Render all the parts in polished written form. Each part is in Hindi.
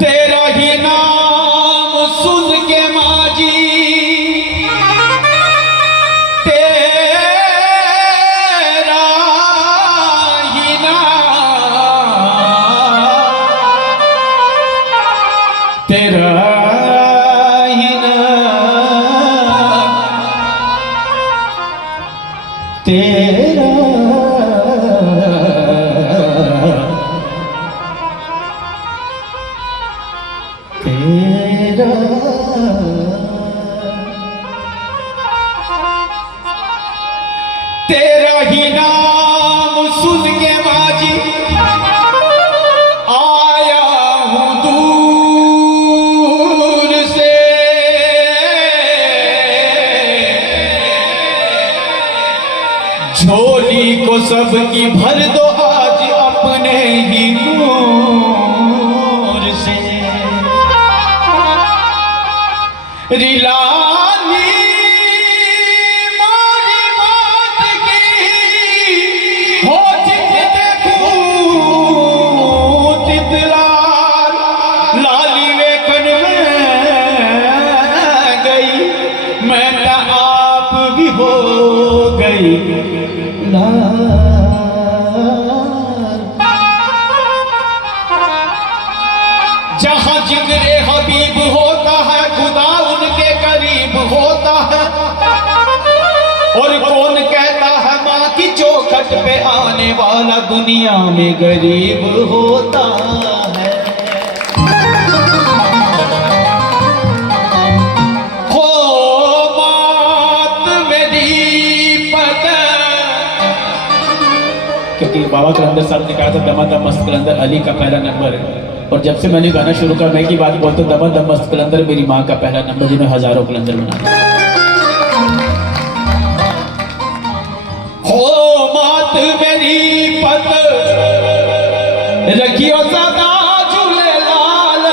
तेरा ही नाम सुन के माजी तेरा ही नाम तेरा ही नाम तेरा तेरा तेरा ही नाम सुन के माजी आया हूँ दूर से। झोली को सबकी भर दो आज अपने ही नूर से। रिलानी मोरी बात की हो जित देखूं तितलाल लाली वेखन में गई मैं तो आप भी हो गई लाल। जहाँ जिक्रे हबीब होता है खुदा उनके करीब होता है। और कौन कहता है माँ की चौखट पे आने वाला दुनिया में गरीब होता है। हो बात मेरी पता क्योंकि बाबा कलंदर साहब ने कहा था दमादम मस्त कलंदर अली का पहला नंबर है। और जब से मैंने गाना शुरू किया मैं की बात बोलता हूँ दमादम मस्त कलंदर मेरी माँ का पहला नंबर जिन्होंने हजारों कलंदर बना। हो मात मेरी पत रखियो सदा झूले लाल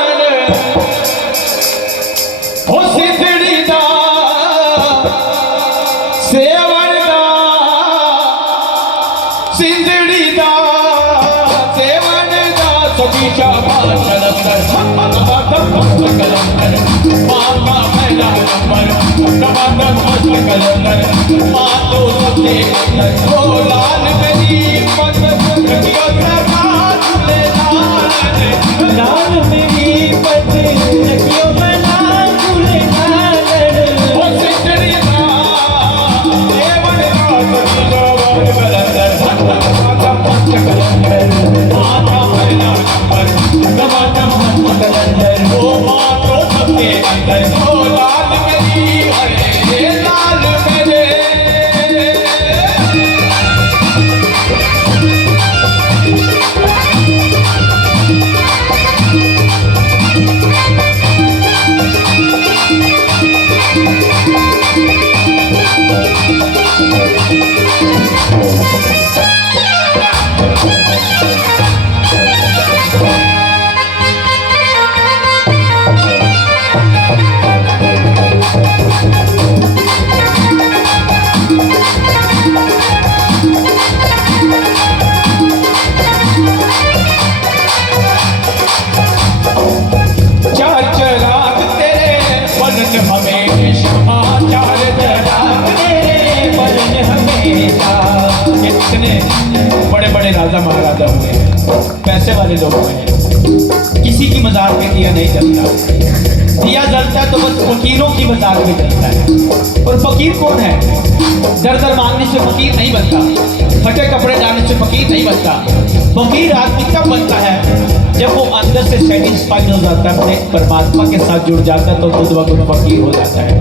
हो सिद्धड़ी दा सेवन दा सिंधड़ी दा सेवन दा सतीशा कलंदर माँ का पहला नंबर दमादम मस्त कलंदर माँ तो सबसे अंदर। ओ लाल मेरी पत रखियो सदा झूले लाल मेरी पत रखियो सदा झूले लाल हो सिद्धड़ी दा सेवन दा सतीशा कलंदर दमादम मस्त कलंदर माँ का पहला नंबर दमादम मस्त कलंदर। ओ माँ तो सबके अंदर ओ लाल मेरी अरे लाल मेरे। इतने बड़े बड़े राजा महाराजा हुए पैसे वाले लोग हुए हैं किसी की मजाक में दिया नहीं जलता। दिया जलता है तो बस फकीरों की मजाक में जलता है। और फकीर कौन है? दर दर मांगने से फकीर नहीं बनता। फटे कपड़े डालने से फकीर नहीं बनता। फकीर आदमी तब बनता है जब वो अंदर से सेटिस्फाइड हो जाता है अपने परमात्मा के साथ जुड़ जाता है तो खुद ब खुद फकीर हो जाता है।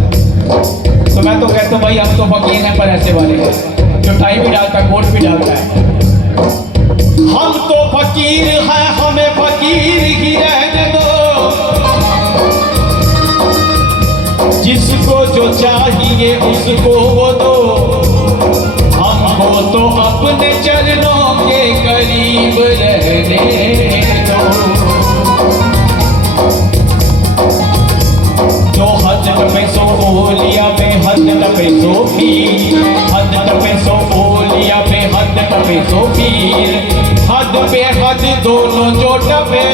तो मैं तो कहता हूँ भाई हम तो फकीर हैं पर ऐसे वाले हैं जो टाई भी डालता है कोट भी डालता है। हम तो फकीर हैं हमें फकीर ही रहने दो। जिसको जो चाहिए उसको वो दो। हमको तो अपने चरणों के करीब रहने दो। जो हद पे सो लिया बेहद पे सो भी पे तो पीर, हद पे हद दोनों जो टपे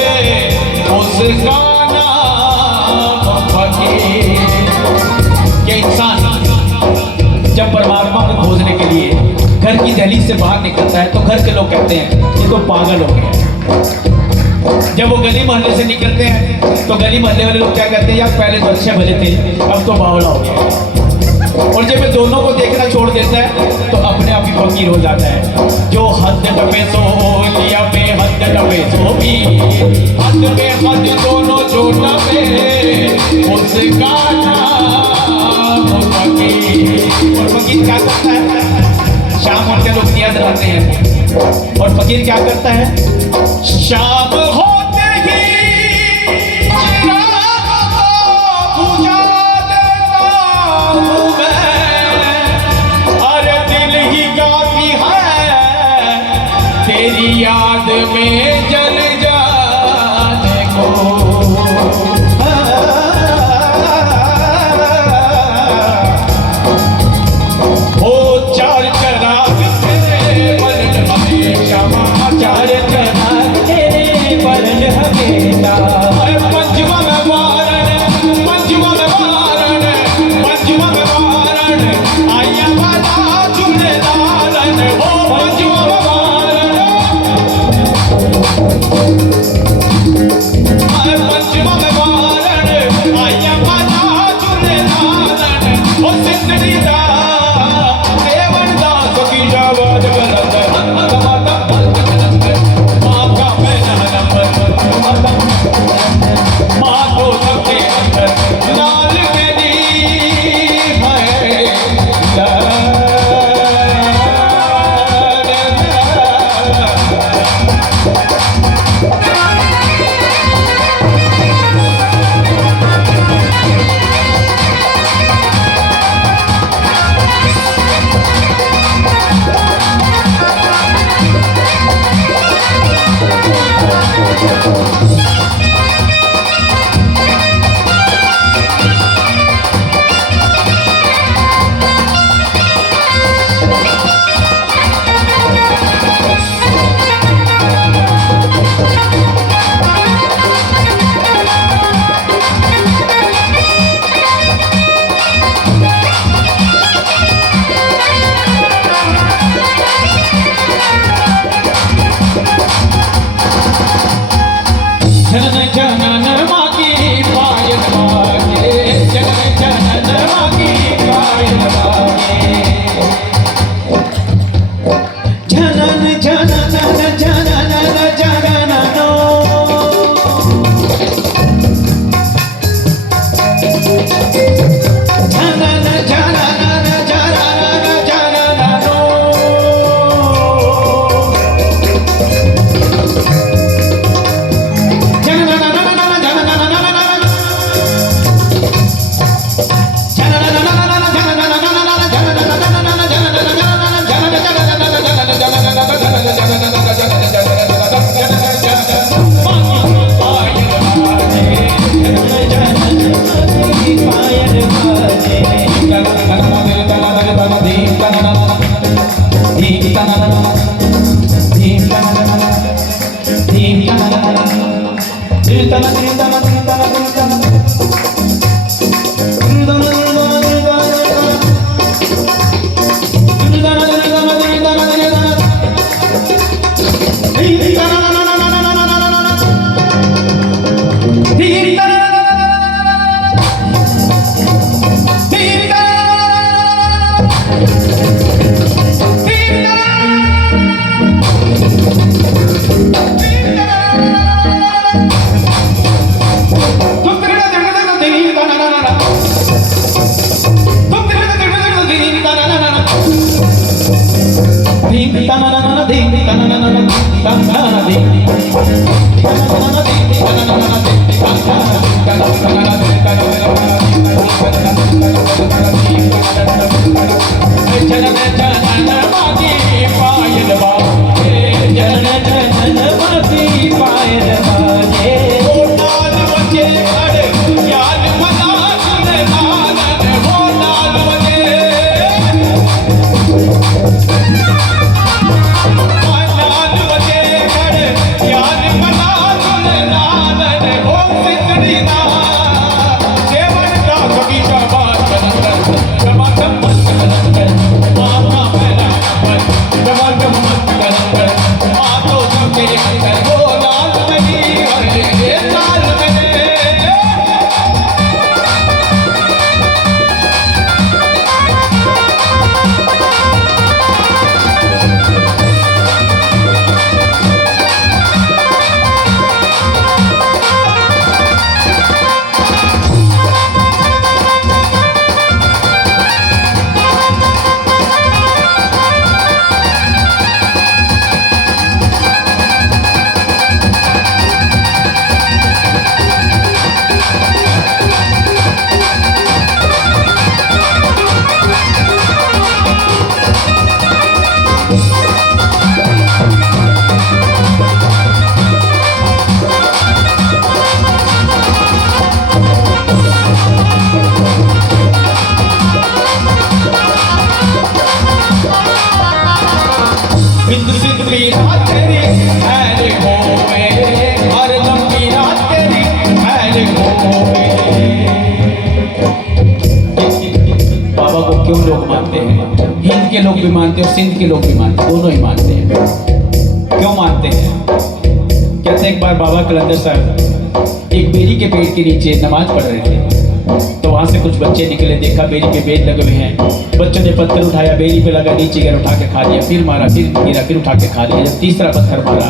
उसका नाम फकीर। ये इंसान जब परमात्मा को खोजने के लिए घर की दहलीज से बाहर निकलता है तो घर के लोग कहते हैं ये तो पागल हो गया। जब वो गली मोहल्ले से निकलते हैं तो गली मोहल्ले वाले लोग क्या कहते हैं, यार पहले तो अच्छे भले थे, अब तो बावला हो गया। और जब ये दोनों को देखना छोड़ देता है तो अपने आप ही फकीर हो जाता है। जो हद पे सो लिया बेहद पे सो भी, हद पे हद दोनों जो टपे उसका नाम फकीर। और फकीर क्या करता है, शाम होते लोग दिया जलाते हैं और फकीर क्या करता है, शाम होते ही चिराग को बुझा देता हूं मैं। अरे दिल ही गाती है तेरी याद में जल जाने को। लंबी रात तेरी ऐल होवे, हर लंबी रात तेरी ऐल होवे। बाबा को क्यों लोग मानते हैं? हिंद के लोग भी मानते हैं और सिंध के लोग भी मानते हैं, दोनों ही मानते हैं। क्यों मानते हैं? कहते हैं एक बार बाबा कलंदर साहब एक बेरी के पेड़ के नीचे नमाज पढ़ रहे थे, तो वहां से कुछ बच्चे निकले, देखा बेरी के पेड़ लगे हुए हैं। बच्चों ने पत्थर उठाया, बेरी पे लगा, नीचे गिरा, उठा के खा लिया, फिर मारा, फिर गिरा, फिर उठा के खा लिया। जब तीसरा पत्थर मारा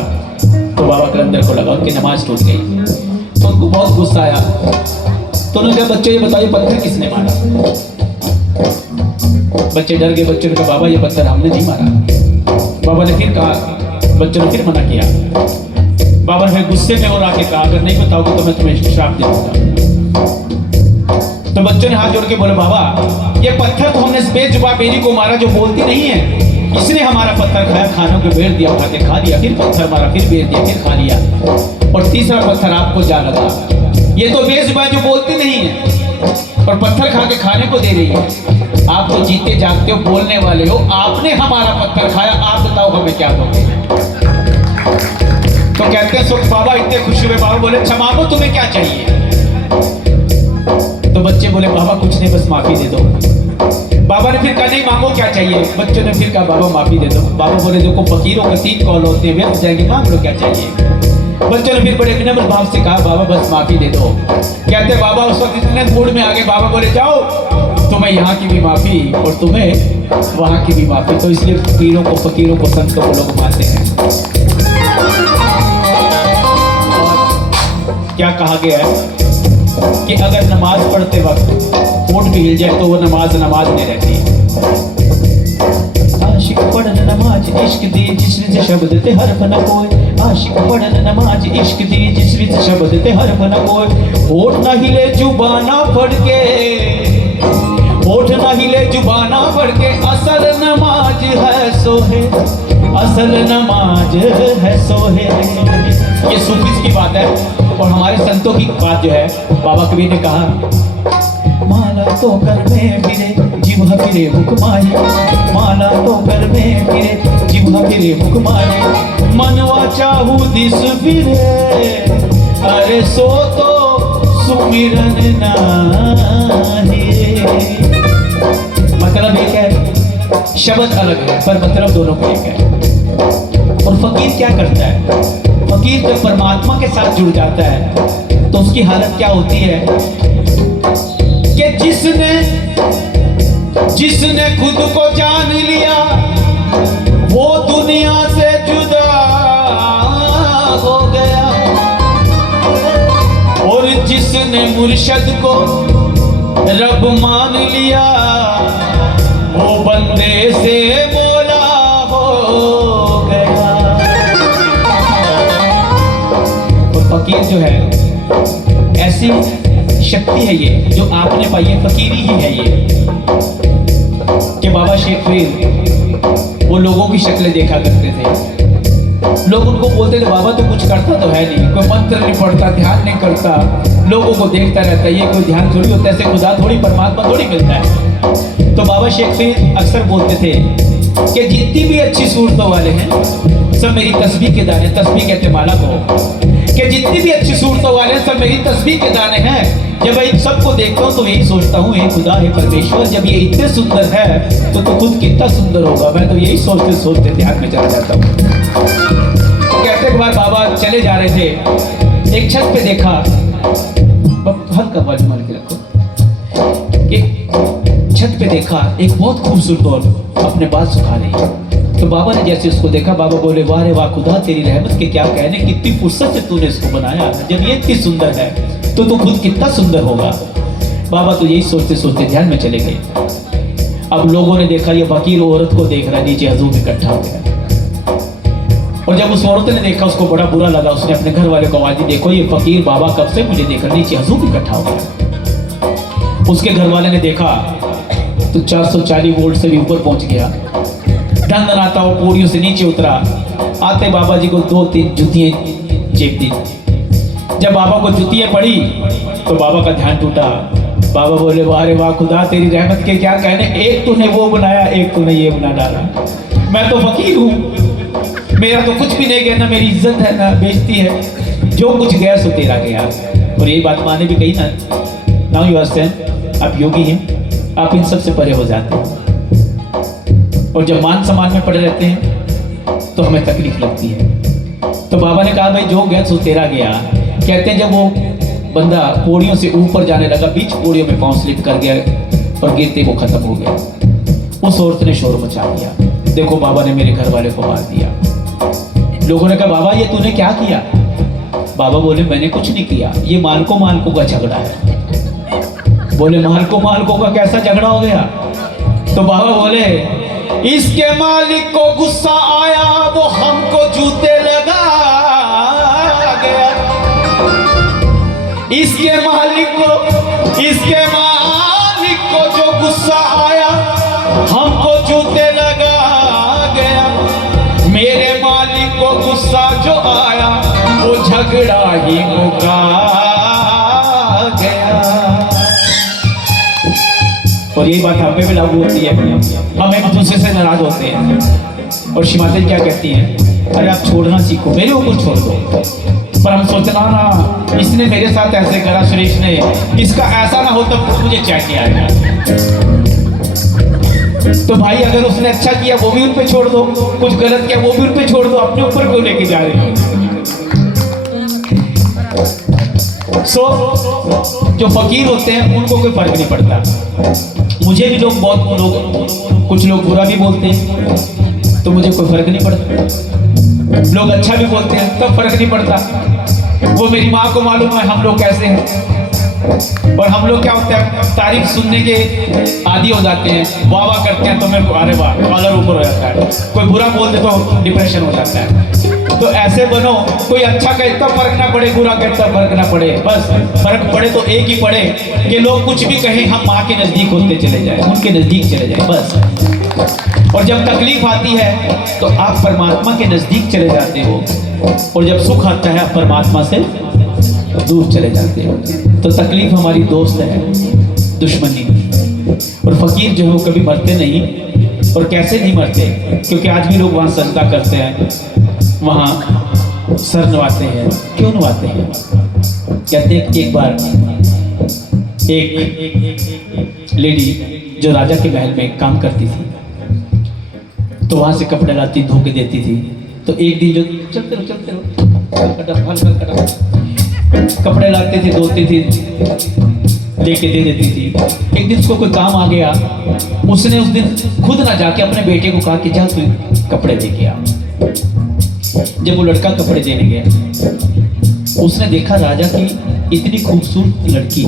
तो बाबा कलंदर को लगा उनकी नमाज टूट गई। तो उनको बहुत गुस्सा आया, तो उन्होंने कहा बच्चों ये बताइए पत्थर किसने मारा? बच्चे डर गए। बच्चों ने कहा बाबा ये पत्थर हमने नहीं मारा। बाबा ने फिर कहा, बच्चों ने फिर मना किया। बाबा ने फिर गुस्से में और आके कहा अगर नहीं बताओगे तो मैं तुम्हें श्राप दे दूंगा। तो बच्चों ने हाथ जोड़ के बोले बाबा ये पत्थर तो हमने बेजुबान बेरी को मारा जो बोलती नहीं है, इसने हमारा पत्थर खाया, खानों के बेर दिया, उठा के खा लिया, फिर पत्थर मारा, फिर बेर दिया, फिर खा लिया, और तीसरा पत्थर आपको जा लगा। ये तो बेजुबान जो बोलती नहीं है और पत्थर खा के खाने को दे रही है। आप तो जीते जागते हो, बोलने वाले हो, आपने हमारा पत्थर खाया, आप बताओ हमें क्या दोगे? तो कहते हैं सुख बाबा इतने खुशी हुए। बाबा बोले अच्छा मांगो तुम्हें क्या चाहिए? तो बच्चे बोले बाबा कुछ नहीं बस माफी दे दो। बाबा ने फिर कहा नहीं मांगो क्या चाहिए? बच्चों ने फिर कहा बाबा माफी दे दो। बाबा बोले देखो फकीरों के 3 कॉल होते हैं, व्यर्थ जाएंगे, मांग लो क्या चाहिए। बच्चों ने फिर बड़े विनम्र भाव से कहा बाबा बस माफी दे दो। कहते बाबा उस वक्त इतने मूड में आ गए, बाबा बोले जाओ तुम्हें यहाँ की भी माफी और तुम्हें वहाँ की भी माफी। तो इसलिए पीरों को, फकीरों को, संतों को लोग मानते हैं। और क्या कहा गया है कि अगर नमाज पढ़ते वक्त होंठ भी हिल जाए तो वो नमाज नहीं रहती। आशिक पढ़न नमाज इश्क दी जिस विच शब्द ते हरफ न कोई, आशिक पढ़न नमाज इश्क दी जिस विच शब्द ते हरफ न कोई। होठ न हिले जुबाना पढ़ के, होठ न हिले जुबाना पढ़ के, असल नमाज है सोहे, असल नमाज है सोहे। ये सूफीज की बात है और हमारे संतों की बात जो है, बाबा कबीर ने कहा माला तो कर में फिरे जिह्वा फिरे हुक्माई, माला तो कर में फिरे जिह्वा फिरे हुक्माई। मनवा चाहू दिस फिरे अरे सो तो सुमिरन नाही। मतलब एक है, शब्द अलग है पर मतलब दोनों को एक है। और फकीर क्या करता है? फकीर जब परमात्मा के साथ जुड़ जाता है तो उसकी हालत क्या होती है कि जिसने खुद को जान लिया वो दुनिया से जुदा हो गया, और जिसने मुर्शद को रब मान लिया वो बंदे से मौला हो गया। और फकीर जो है ऐसी शक्ति है ये जो आपने पाई है, फकीरी ही है ये। कि बाबा शेख फरीद वो लोगों की शक्लें देखा करते थे। लोग उनको बोलते थे बाबा तो कुछ करता तो है नहीं, कोई मंत्र नहीं पढ़ता, ध्यान नहीं करता, लोगों को देखता रहता है, ये कोई ध्यान थोड़ी होता है, ऐसे खुदा थोड़ी, परमात्मा थोड़ी मिलता है। तो बाबा शेख फरीद अक्सर बोलते थे कि जितनी भी अच्छी सूरतों वाले हैं सब मेरी तस्बीह के दाने, तस्बीह कहते माला को, कि जितनी भी अच्छी सूरतों वाले हैं सब मेरी तस्बीह के दाने हैं। जब इन सबको देखता हूँ तो यही सोचता हूँ हे खुदा, हे परमेश्वर, जब ये इतने सुंदर है तो तू खुद कितना सुंदर होगा। मैं तो यही सोचते सोचते ध्यान में चला जाता हूँ। कहते एक बार बाबा चले जा रहे थे, एक छत पे देखा, हल्का वॉल्यूम के रखो, कि छत पे देखा एक बहुत खूबसूरत औरत अपने बाल सुखा रही है। तो बाबा ने जैसे उसको देखा, बाबा बोले वाह रे वाह खुदा, तेरी रहमत के क्या कहने, कितनी फुर्सत से तूने इसको बनाया, जब ये इतनी सुंदर है तो तू खुद कितना सुंदर होगा। बाबा तो यही सोचते सोचते ध्यान में चले गए। अब लोगों ने देखा ये फकीर औरत को देख रहा है, नीचे हजूम इकट्ठा हो गया। और जब उस औरत ने देखा उसको बड़ा बुरा लगा, उसने अपने घर वाले को आवाज दी, देखो ये फकीर बाबा कब से मुझे देख रहा, नीचे हजूम इकट्ठा हो गया। उसके घर वाले ने देखा तो 440 वोल्ट से भी ऊपर पहुंच गया, डंडन आता वो पौड़ियों से नीचे उतरा, आते बाबा जी को 2-3 जुतियां चेप दी। जब बाबा को जुतियां पड़ी तो बाबा का ध्यान टूटा। बाबा बोले वाह रे वाह खुदा, तेरी रहमत के क्या कहने, एक तूने वो बनाया, एक तूने ये बना डाला। मैं तो फकीर हूँ, मेरा तो कुछ भी नहीं गया, ना मेरी इज्जत है ना बेइज्जती है, जो कुछ गया सो तेरा गया। और यही बात माने भी कही ना, नाउ यू अंडरस्टैंड, आप योगी हैं, आप इन सब से परे हो जाते हैं। और जब मान सम्मान में पड़े रहते हैं तो हमें तकलीफ लगती है। तो बाबा ने कहा भाई जो गया सो तेरा गया। कहते हैं जब वो बंदा पौड़ियों से ऊपर जाने लगा, बीच पौड़ियों में पांव स्लिप कर गया और गिरते वो खत्म हो गया। उस औरत ने शोर मचा दिया, देखो बाबा ने मेरे घर वाले को मार दिया। लोगों ने कहा बाबा ये तूने क्या किया? बाबा बोले मैंने कुछ नहीं किया, ये मालकों का झगड़ा है। बोले मालकों का कैसा झगड़ा हो गया? तो बाबा बोले इसके मालिक को गुस्सा आया, वो हमको जूते लगा गया। इसके मालिक को जो गुस्सा आया, हमको जूते लगा गया। मेरे मालिक को गुस्सा जो आया, वो झगड़ा ही मुका गया। और यही बात हमें भी लागू होती है, हम एक दूसरे से नाराज होते हैं और शिमाते क्या कहती हैं, अरे आप छोड़ना सीखो, मेरे ऊपर छोड़ दो। पर हम सोचना ना इसने मेरे साथ ऐसे करा, सुरेश ने, इसका ऐसा ना हो तब मुझे चैन नहीं आएगा। तो भाई अगर उसने अच्छा किया वो भी उन पे छोड़ दो, कुछ गलत किया वो भी उन पे छोड़ दो, अपने ऊपर क्यों लेके जा रहे हो? जो फकीर होते हैं उनको कोई फर्क नहीं पड़ता। मुझे भी कुछ लोग बुरा भी बोलते हैं तो मुझे कोई फर्क नहीं पड़ता। लोग अच्छा भी बोलते हैं तब फर्क नहीं पड़ता। वो मेरी माँ को मालूम है हम लोग कैसे हैं। और हम लोग क्या होता है, तारीफ सुनने के आदी हो जाते हैं, वाह वाह करते हैं तो मेरे को अरे वाह कॉलर ऊपर हो जाता है, कोई बुरा बोल दे तो डिप्रेशन हो जाता है। तो ऐसे बनो, कोई अच्छा कहे तब फर्क ना पड़े, बुरा कहे तब फर्क ना पड़े, बस फर्क पड़े तो एक ही पड़े कि लोग कुछ भी कहें हम माँ के नज़दीक होते चले जाए, उनके नज़दीक चले जाए बस। और जब तकलीफ आती है तो आप परमात्मा के नज़दीक चले जाते हो, और जब सुख आता है आप परमात्मा से दूर चले जाते हो। तो तकलीफ हमारी दोस्त है, दुश्मनी नहीं। और फकीर जो है वो कभी मरते नहीं। और कैसे नहीं मरते? क्योंकि आज भी लोग वहाँ सजदा करते हैं, वहाँ सर नवाते हैं। क्यों नवाते हैं? कहते हैं कि एक बार एक लेडी जो राजा के महल में काम करती थी, तो वहाँ से कपड़े लाती धो के देती थी। तो एक दिन जो चलते रहो कपड़े लाते थे, धोती थी, लेके दे देती थी। एक दिन उसको कोई काम आ गया, उसने उस दिन खुद ना जाके अपने बेटे को कहा कि जा तू कपड़े दे के आ। जब वो लड़का कपड़े देने गया, उसने देखा राजा की इतनी खूबसूरत लड़की।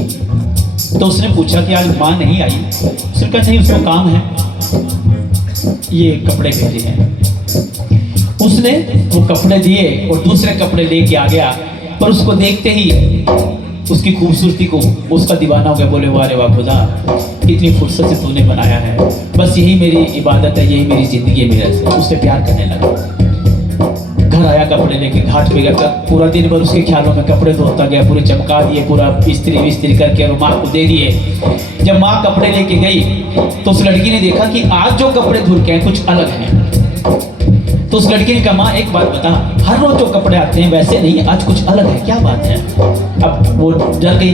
तो उसने पूछा कि आज माँ नहीं आई? उसने कहा नहीं, उसको काम है, ये कपड़े भेजे हैं। उसने वो कपड़े दिए और दूसरे कपड़े लेके आ गया। पर उसको देखते ही उसकी खूबसूरती को उसका दीवाना हो गया। बोले वाह रे वाह खुदा, कितनी फुर्सत से तूने बनाया है, बस यही मेरी इबादत है, यही मेरी ज़िंदगी है। मेरे से उससे प्यार करने लगा। घर आया, कपड़े लेके घाट पे गया, पूरा दिन भर उसके ख्यालों में कपड़े धोता गया, पूरे चमका दिए, पूरा इस्त्री करके और माँ को दे दिए। जब माँ कपड़े लेके गई तो उस लड़की ने देखा कि आज जो कपड़े धुल के हैं कुछ अलग हैं। तो उस लड़की ने कहा माँ एक बात बता, हर रोज जो कपड़े आते हैं वैसे नहीं, आज कुछ अलग है, क्या बात है? अब वो डर गई,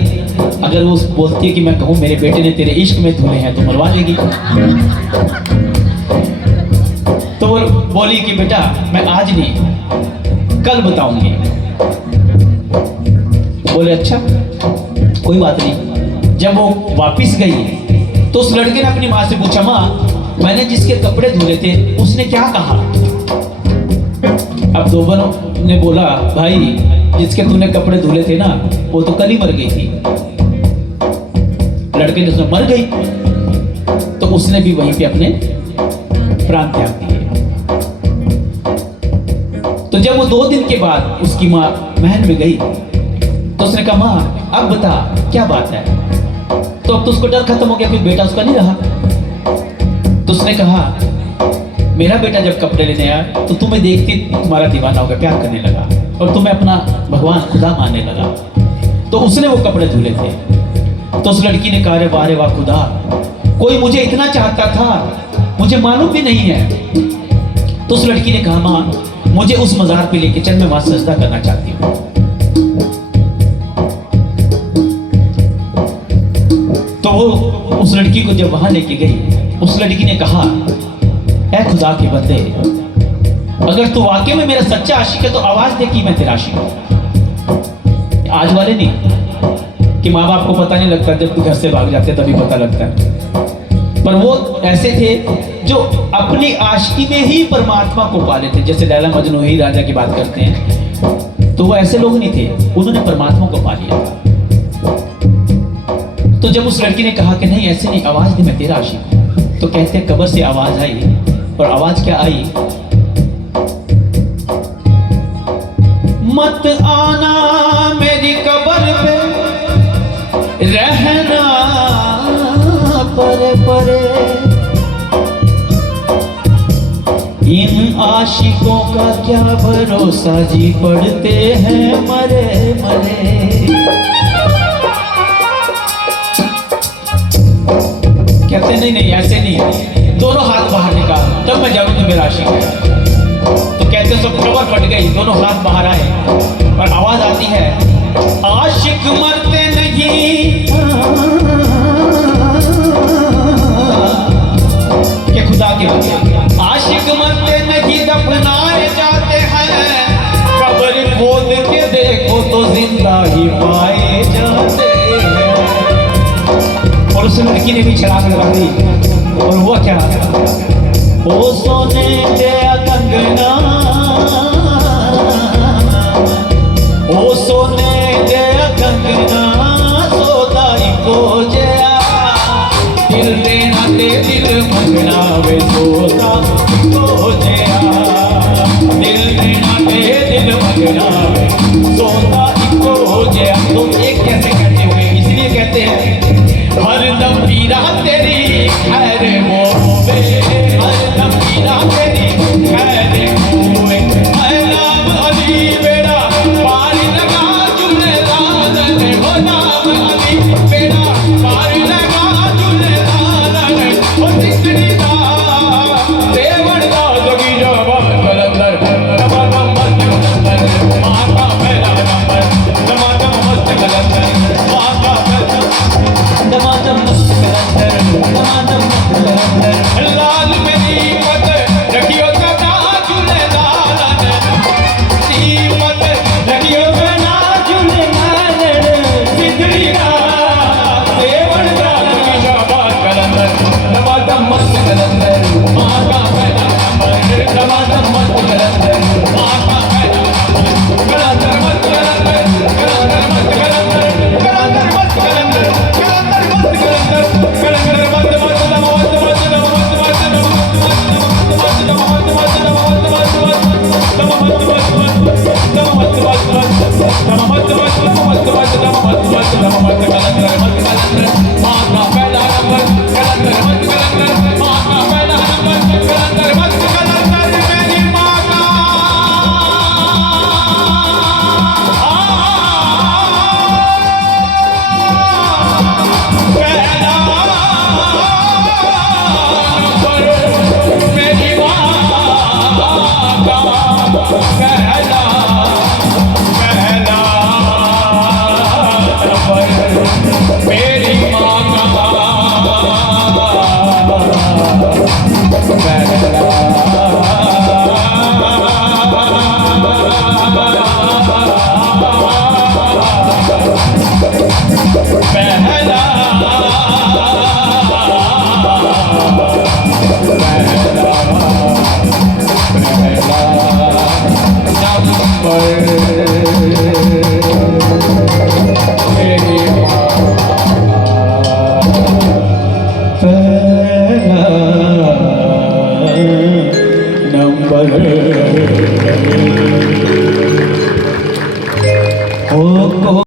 अगर वो बोलती है कि मैं कहूँ मेरे बेटे ने तेरे इश्क में धुले हैं तो मरवा लेगी। तो वो बोली कि बेटा मैं आज नहीं कल बताऊंगी। बोले अच्छा कोई बात नहीं। जब वो वापिस गई तो उस लड़के ने अपनी माँ से पूछा, माँ मैंने जिसके कपड़े धुले थे उसने क्या कहा? अब दोनों ने बोला, भाई जिसके तूने कपड़े धुले थे ना वो तो कल ही मर गई थी। लड़के ने सुना मर गई, तो उसने भी वहीं पे अपने प्राण त्याग दिए। तो जब वो 2 दिन के बाद उसकी माँ महल में गई तो उसने कहा माँ अब बता क्या बात है? तो अब तो उसको डर खत्म हो गया, कोई बेटा उसका नहीं रहा। तो उसने कहा मेरा बेटा जब कपड़े लेने आया तो तुम्हें देखती तुम्हारा दीवाना होगा, प्यार करने लगा और तुम्हें अपना भगवान खुदा मानने लगा। तो उसने वो कपड़े धुले थे। तो उस लड़की ने कहा वाह रे वाह खुदा, कोई मुझे इतना चाहता था, मुझे मालूम भी नहीं है। तो उस लड़की ने कहा माँ मुझे उस मजार पे लेके चल, मैं वहां सजदा करना चाहती हूँ। तो वो उस लड़की को जब वहां लेके गई, उस लड़की ने कहा, ऐ खुदा के बंदे, अगर तू वाकई में मेरा सच्चा आशिक है तो आवाज दे कि मैं तेरा आशिक हूं। आज वाले नहीं कि माँ बाप को पता नहीं लगता, जब तू घर से भाग जाते तभी पता लगता है। पर वो ऐसे थे जो अपनी आशिकी में ही परमात्मा को पा लेते, जैसे लैला मजनू ही राजा की बात करते हैं, तो वो ऐसे लोग नहीं थे, उन्होंने परमात्मा को पा लिया। तो जब उस लड़की ने कहा कि नहीं ऐसे नहीं, आवाज दे मैं तेरा आशिक हूं, तो कहते कब्र से आवाज आई, और आवाज क्या आई, मत आना मेरी कब्र पे, रहना परे परे, इन आशिकों का क्या भरोसा, जी पड़ते हैं मरे मरे। कहते नहीं नहीं ऐसे नहीं, दोनों हाथ बाहर निकाल, तब मैं जाऊँ तो मेरा आशिक है। तो कहते सब कब्र फट गई, दोनों हाथ बाहर आए, और आवाज आती है, आशिक मरते नहीं, क्या खुदा के बंदे, आशिक मरते नहीं दफनाए जाते हैं, कब्र खोद के देखो तो जिंदा ही पाए जाते हैं। और उस लड़की ने भी छलांग लगा दी, और हुआ क्या, ओ सोने दे कंगना, ओ सोने दे कंगना, सोदाई को जया, दिल देना दे दिल मंगना वे सोदा को जया, दिल देना दे दिल मंगना वे सोदा को जया। तुम एक कैसे कहते हुए, इसलिए कहते हैं हरदम पीरा तेरी खैर मोवे, हरदम पीरा तेरी खैर मोवे, नाम अली बेड़ा पार लगा जुले लालन, हो नाम अली बेड़ा पार लगा जुले लालन, हो जिंदगी दा देवड़ दा जोगी जवाब कलंदर, दमादम मस्त कलंदर, मां का पहला नंबर, दमादम मस्त कलंदर, मां का दमादम मस्त कलंदर, दमादम मस्त कलंदर, लाल मेरी मत रखियो सदा झूले लालन, मत रखियो सदा झूले लालन, सिद्धरी का देवड़ का जोगी जवाब कलंदर, दमादम मस्त कलंदर, मां का पहला नंबर, दमादम मस्त कलंदर, मां का पहला नंबर, कलंदर मस्त कलंदर, कलंदर मस्त कलंदर, कलंदर मस्त कलंदर, कलंदर मस्त कलंदर, कलंदर मस्त